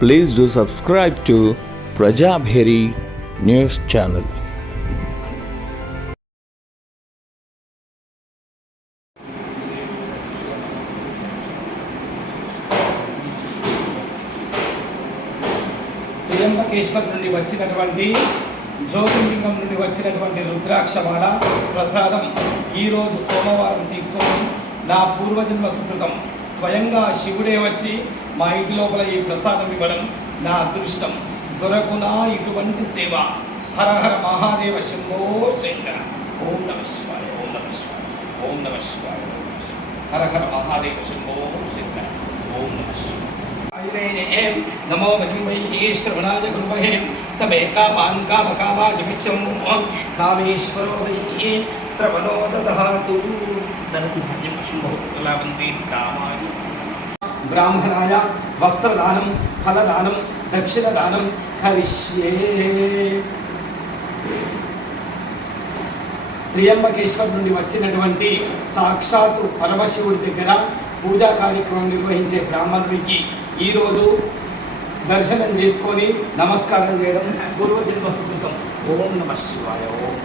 Please do subscribe to Prajabheri news channel. Trimbakeshwar నుండి వచ్చినటువంటి జ్యోతిర్లింగం నుండి వచ్చినటువంటి రుద్రాక్షమాల ప్రసాదం ఈరోజు సోమవారం తీసుకొని నా పూర్వజన్మ సుకృతం స్వయంగా శివుడే వచ్చి మా ఇంటి లోపల ఈ ప్రసాదం ఇవ్వడం నా అదృష్టం. దొరకునా ఇటువంటి సేవ. హరహర మహాదేవ శంభో శంకర. ఓం నమ శివాయ ఓం నమ శివాయ ఓం నమ శివాయ హరహర మహాదేవ శంభో శంకర. ఓం నమ శివాయ. ఆంజనేయే నమో మహిమయ్యే శ్రవణాద కృపహే సమే కామాన్ కామకామాజమిత్యం కామేశ్వరో మయ్యే శ్రవణో దదాతు ధనకు ధాన్యం శుభోత్తలావంతి కామాయ బ్రాహ్మణాయ వస్త్రదానం ఫలదానం దక్షిణదానం కరిష్యే త్రియంబకేశ్వర్ నుండి వచ్చినటువంటి సాక్షాత్తు పరమశివుడి దగ్గర పూజా కార్యక్రమం నిర్వహించే బ్రాహ్మణుడికి ఈరోజు దర్శనం చేసుకొని నమస్కారం చేయడం పూర్వజన్మ సుకృతం. ఓం నమ శివాయ ఓం